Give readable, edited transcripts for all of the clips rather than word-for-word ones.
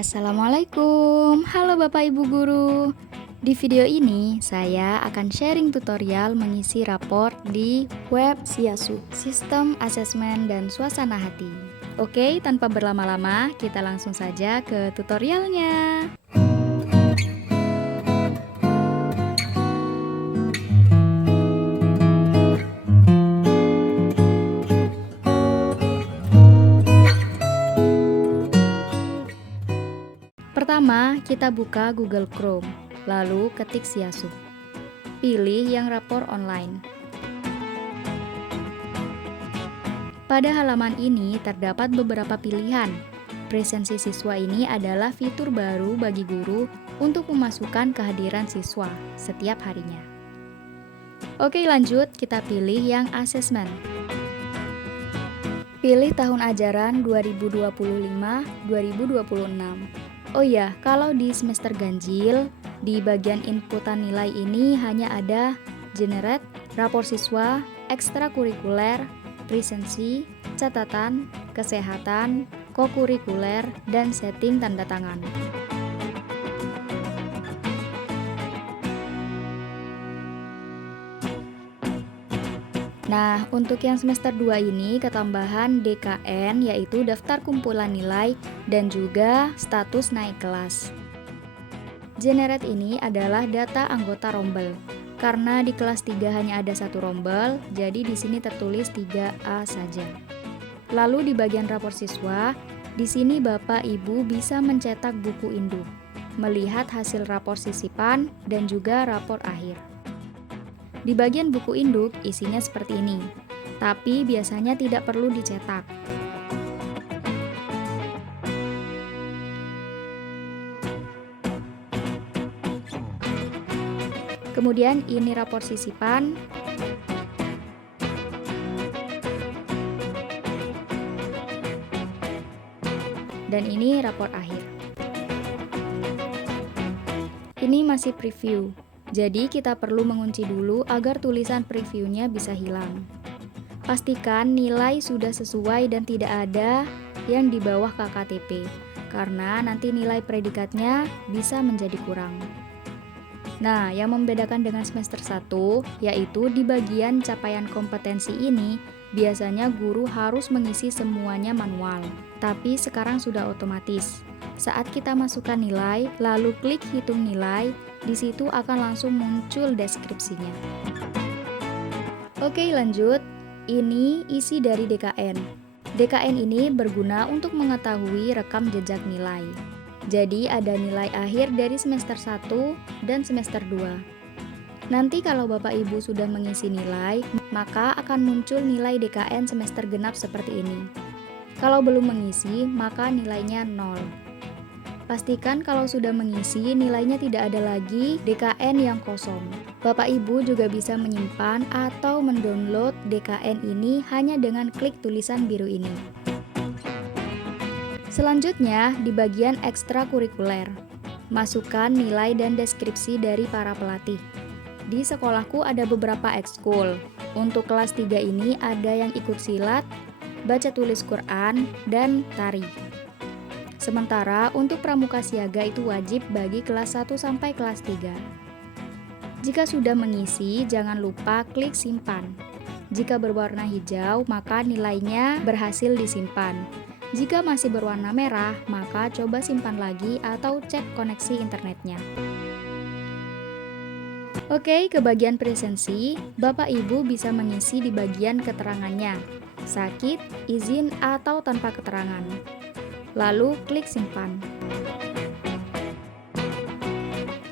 Assalamualaikum, halo Bapak Ibu Guru. Di video ini, saya akan sharing tutorial mengisi rapor di web Siasu, Sistem Asesmen dan Suasana Hati. Oke, tanpa berlama-lama, kita langsung saja ke tutorialnya. Pertama, kita buka Google Chrome, lalu ketik Siasu. Pilih yang rapor online. Pada halaman ini terdapat beberapa pilihan. Presensi siswa ini adalah fitur baru bagi guru untuk memasukkan kehadiran siswa setiap harinya. Oke, lanjut, kita pilih yang asesmen. Pilih tahun ajaran 2025-2026. Oh iya, kalau di semester ganjil, di bagian inputan nilai ini hanya ada generate, rapor siswa, ekstrakurikuler, presensi, catatan, kesehatan, kokurikuler, dan setting tanda tangan. Nah, untuk yang semester 2 ini ketambahan DKN yaitu daftar kumpulan nilai dan juga status naik kelas. Generate ini adalah data anggota rombel. Karena di kelas 3 hanya ada satu rombel, jadi di sini tertulis 3A saja. Lalu di bagian rapor siswa, di sini Bapak Ibu bisa mencetak buku induk, melihat hasil rapor sisipan dan juga rapor akhir. Di bagian buku induk isinya seperti ini, tapi biasanya tidak perlu dicetak. Kemudian ini rapor sisipan. Dan ini rapor akhir. Ini masih preview. Jadi kita perlu mengunci dulu agar tulisan previewnya bisa hilang. Pastikan nilai sudah sesuai dan tidak ada yang di bawah KKTP, karena nanti nilai predikatnya bisa menjadi kurang. Nah, yang membedakan dengan semester 1, yaitu di bagian capaian kompetensi ini, biasanya guru harus mengisi semuanya manual, tapi sekarang sudah otomatis. Saat kita masukkan nilai, lalu klik hitung nilai, di situ akan langsung muncul deskripsinya. Oke, lanjut. Ini isi dari DKN. DKN ini berguna untuk mengetahui rekam jejak nilai. Jadi ada nilai akhir dari semester 1 dan semester 2. Nanti kalau Bapak Ibu sudah mengisi nilai, maka akan muncul nilai DKN semester genap seperti ini. Kalau belum mengisi, maka nilainya 0. Pastikan kalau sudah mengisi, nilainya tidak ada lagi DKN yang kosong. Bapak Ibu juga bisa menyimpan atau mendownload DKN ini hanya dengan klik tulisan biru ini. Selanjutnya, di bagian ekstrakurikuler, masukkan nilai dan deskripsi dari para pelatih. Di sekolahku ada beberapa ekskul. Untuk kelas 3 ini ada yang ikut silat, baca tulis Quran, dan tari. Sementara untuk pramuka siaga itu wajib bagi kelas 1 sampai kelas 3. Jika sudah mengisi, jangan lupa klik simpan. Jika berwarna hijau, maka nilainya berhasil disimpan. Jika masih berwarna merah, maka coba simpan lagi atau cek koneksi internetnya. Oke, ke bagian presensi, Bapak Ibu bisa mengisi di bagian keterangannya, sakit, izin, atau tanpa keterangan. Lalu klik simpan.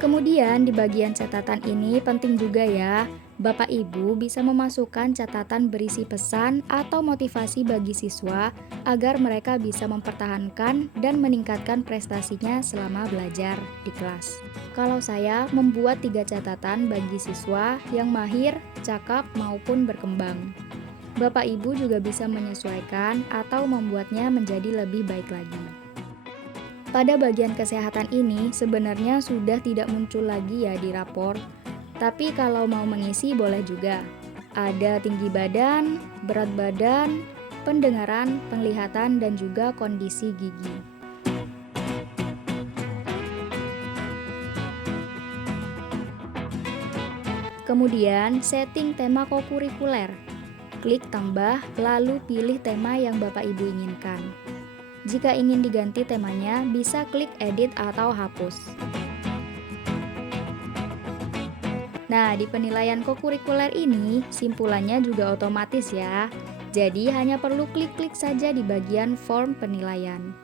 Kemudian di bagian catatan ini penting juga ya, Bapak Ibu bisa memasukkan catatan berisi pesan atau motivasi bagi siswa agar mereka bisa mempertahankan dan meningkatkan prestasinya selama belajar di kelas. Kalau saya membuat 3 catatan bagi siswa yang mahir, cakap, maupun berkembang. Bapak Ibu juga bisa menyesuaikan atau membuatnya menjadi lebih baik lagi. Pada bagian kesehatan ini sebenarnya sudah tidak muncul lagi ya di rapor, tapi kalau mau mengisi boleh juga. Ada tinggi badan, berat badan, pendengaran, penglihatan, dan juga kondisi gigi. Kemudian, setting tema kokurikuler. Klik tambah, lalu pilih tema yang Bapak Ibu inginkan. Jika ingin diganti temanya, bisa klik edit atau hapus. Nah, di penilaian kokurikuler ini, simpulannya juga otomatis ya. Jadi, hanya perlu klik-klik saja di bagian form penilaian.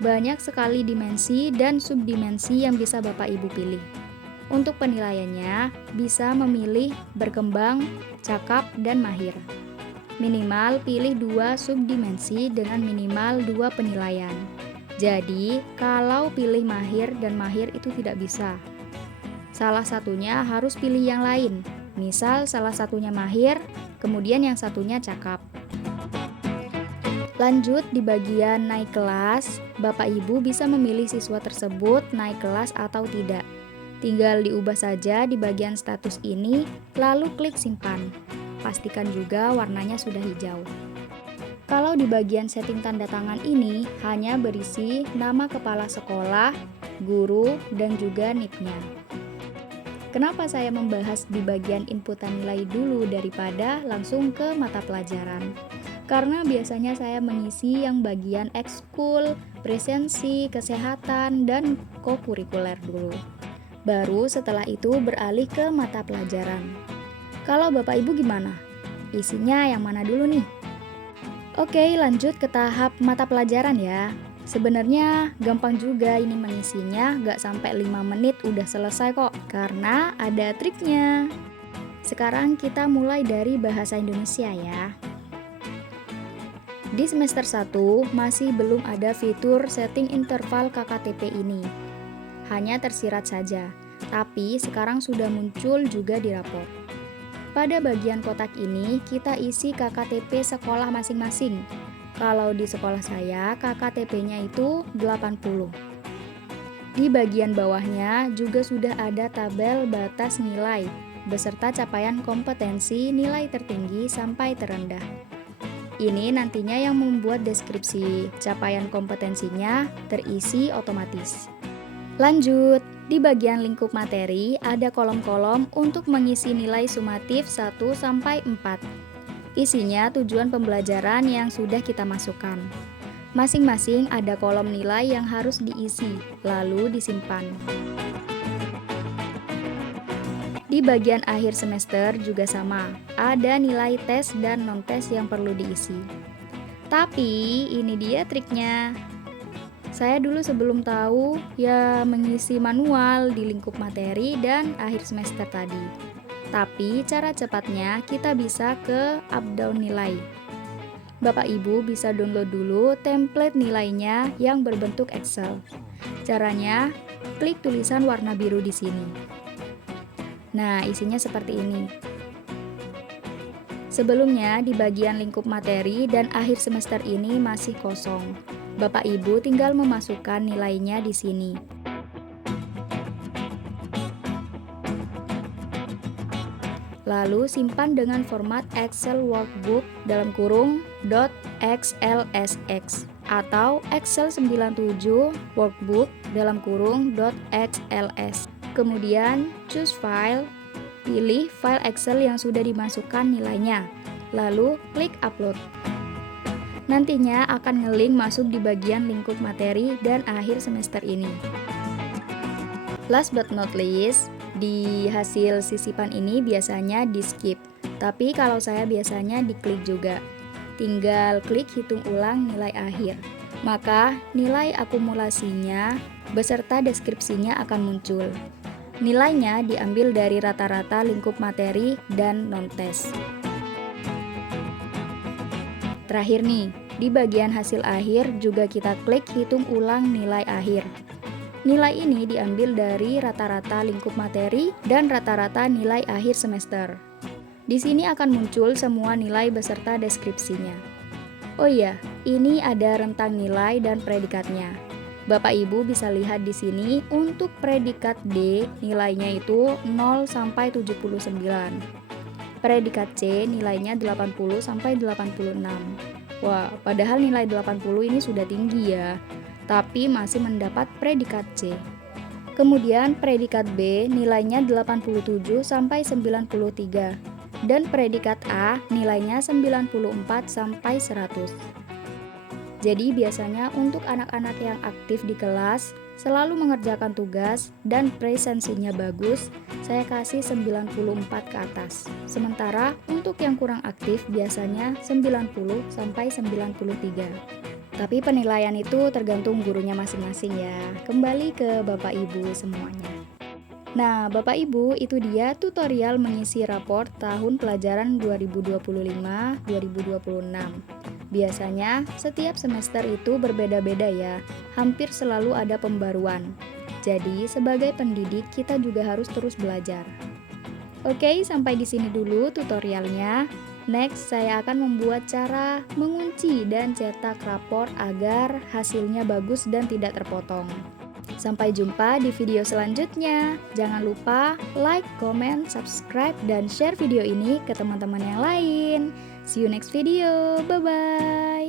Banyak sekali dimensi dan subdimensi yang bisa Bapak Ibu pilih. Untuk penilaiannya, bisa memilih berkembang, cakap, dan mahir. Minimal pilih 2 subdimensi dengan minimal 2 penilaian. Jadi, kalau pilih mahir dan mahir itu tidak bisa. Salah satunya harus pilih yang lain. Misal salah satunya mahir, kemudian yang satunya cakap. Lanjut di bagian naik kelas, Bapak Ibu bisa memilih siswa tersebut naik kelas atau tidak. Tinggal diubah saja di bagian status ini, lalu klik simpan. Pastikan juga warnanya sudah hijau. Kalau di bagian setting tanda tangan ini hanya berisi nama kepala sekolah, guru, dan juga NIP-nya. Kenapa saya membahas di bagian inputan nilai dulu daripada langsung ke mata pelajaran? Karena biasanya saya mengisi yang bagian ekskul, presensi, kesehatan, dan kokurikuler dulu. Baru setelah itu beralih ke mata pelajaran. Kalau Bapak Ibu gimana? Isinya yang mana dulu nih? Oke, lanjut ke tahap mata pelajaran ya. Sebenarnya gampang juga ini mengisinya, gak sampai 5 menit udah selesai kok, karena ada triknya. Sekarang kita mulai dari bahasa Indonesia ya. Di semester 1 masih belum ada fitur setting interval KKTP ini. Hanya tersirat saja, tapi sekarang sudah muncul juga di rapor. Pada bagian kotak ini, kita isi KKTP sekolah masing-masing. Kalau di sekolah saya, KKTP-nya itu 80. Di bagian bawahnya juga sudah ada tabel batas nilai, beserta capaian kompetensi nilai tertinggi sampai terendah. Ini nantinya yang membuat deskripsi capaian kompetensinya terisi otomatis. Lanjut, di bagian lingkup materi ada kolom-kolom untuk mengisi nilai sumatif 1-4. Isinya tujuan pembelajaran yang sudah kita masukkan. Masing-masing ada kolom nilai yang harus diisi, lalu disimpan. Di bagian akhir semester juga sama, ada nilai tes dan non-tes yang perlu diisi. Tapi ini dia triknya. Saya dulu sebelum tahu ya mengisi manual di lingkup materi dan akhir semester tadi. Tapi cara cepatnya kita bisa ke up-down nilai. Bapak Ibu bisa download dulu template nilainya yang berbentuk Excel. Caranya, klik tulisan warna biru di sini. Nah, isinya seperti ini. Sebelumnya di bagian lingkup materi dan akhir semester ini masih kosong. Bapak Ibu tinggal memasukkan nilainya di sini. Lalu simpan dengan format Excel workbook dalam kurung .xlsx atau Excel 97 workbook dalam kurung .xls. Kemudian choose file, pilih file Excel yang sudah dimasukkan nilainya, lalu klik upload. Nantinya akan ngelink masuk di bagian lingkup materi dan akhir semester ini. Last but not least, di hasil sisipan ini biasanya di skip, tapi kalau saya biasanya diklik juga. Tinggal klik hitung ulang nilai akhir. Maka nilai akumulasinya beserta deskripsinya akan muncul. Nilainya diambil dari rata-rata lingkup materi dan non-tes. Terakhir nih, di bagian hasil akhir juga kita klik hitung ulang nilai akhir. Nilai ini diambil dari rata-rata lingkup materi dan rata-rata nilai akhir semester. Di sini akan muncul semua nilai beserta deskripsinya. Oh iya, ini ada rentang nilai dan predikatnya. Bapak Ibu bisa lihat di sini untuk predikat D nilainya itu 0 sampai 79. Predikat C nilainya 80 sampai 86. Wah, padahal nilai 80 ini sudah tinggi ya, tapi masih mendapat predikat C. Kemudian predikat B nilainya 87 sampai 93 dan predikat A nilainya 94 sampai 100. Jadi biasanya untuk anak-anak yang aktif di kelas, selalu mengerjakan tugas dan presensinya bagus, saya kasih 94 ke atas. Sementara untuk yang kurang aktif biasanya 90 sampai 93. Tapi penilaian itu tergantung gurunya masing-masing ya. Kembali ke Bapak Ibu semuanya. Nah, Bapak Ibu, itu dia tutorial mengisi rapor tahun pelajaran 2025-2026. Biasanya, setiap semester itu berbeda-beda ya, hampir selalu ada pembaruan. Jadi, sebagai pendidik, kita juga harus terus belajar. Oke, sampai di sini dulu tutorialnya. Next, saya akan membuat cara mengunci dan cetak rapor agar hasilnya bagus dan tidak terpotong. Sampai jumpa di video selanjutnya. Jangan lupa like, comment, subscribe, dan share video ini ke teman-teman yang lain. See you next video. Bye-bye.